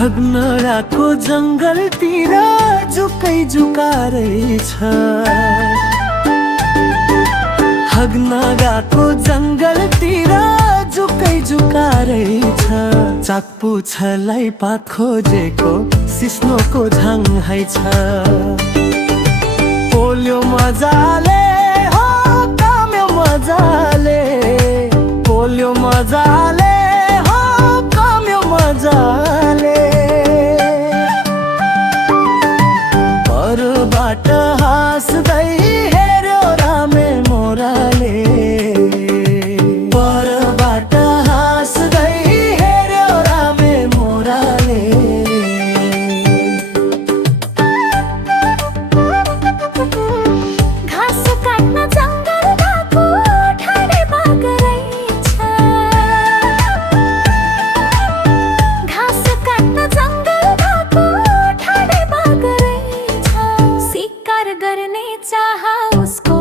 हग्नराको जङ्गलतिर जुकै जुकारै छ। हग्नराको जङ्गलतिर जुकै जुकारै छ। चाकपुच्छलाई पात खोजेको सिस्नोको झाङहाइ छ। पोल्यो मजाले हो काम्यो मजाले, पोल्यो मजाले हो काम्यो मजाले। परबाट हाँस्दै हेर्यो रामे मोराले, परबाट हाँस्दै हेर्यो रामे मोराले। घाँस काट्न जङ्गल गएको ठाडे बाघरै छ। घाँस काट्न जङ्गल गएको ठाडे बाघरै छ। शिकार गर्ने चाह उसको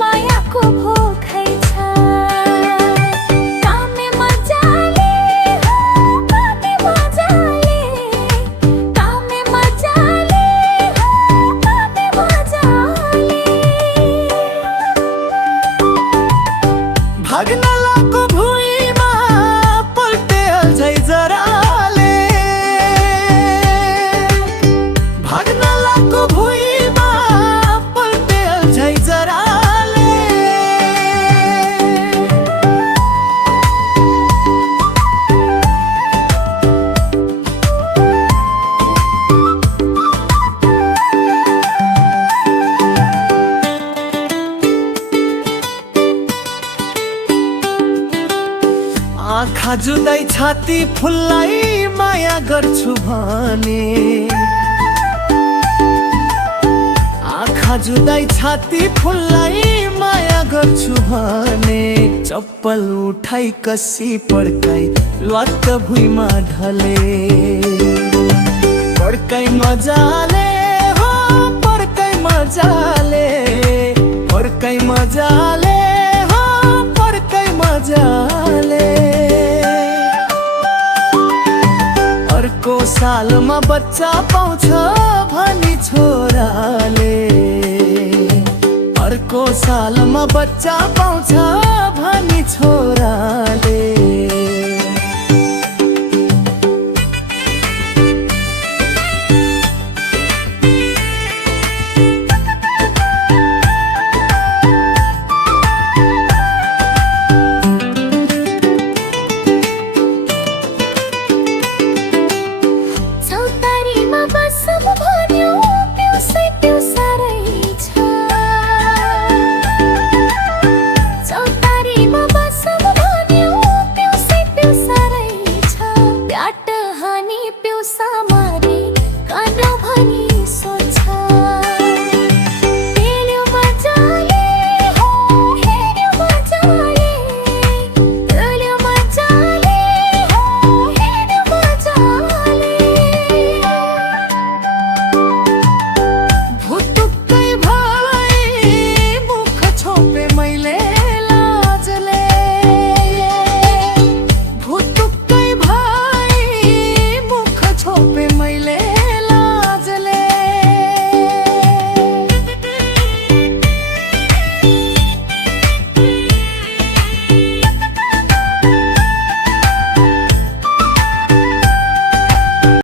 मायाको भोकै छ। कामे मजाले हो कामे मजाले, कामे मजाले हो कामे मजाले। भाग्न लाको भुइँमा पल्टे अल्झै जराले। भाग्न लाको भुइँमा पल्टे अल्झै जराले। आँखा जुदै छाती फुल्लाई माया गर्छु भने। आँखा जुदै छाती फुल्लाई माया गर्छु भने। चप्पल उठाई कसी पड्काई लत्त भुइँमा ढले। पड्काई मजाले हो पड्काई मजाले, पड्काई मजाले हो पड्काई मजाले। अर्को सालमा बच्चा पाउँछ भनी छोराले। अर्को सालमा बच्चा पाउँछ भनी छोराले। चौतारीमा बसौँ भन्यो पिउसै पिउसारै छ। चौतारीमा बसौँ भन्यो पिउसै पिउसारै छ। प्याट हानी पिउसा मारे काँडो भनी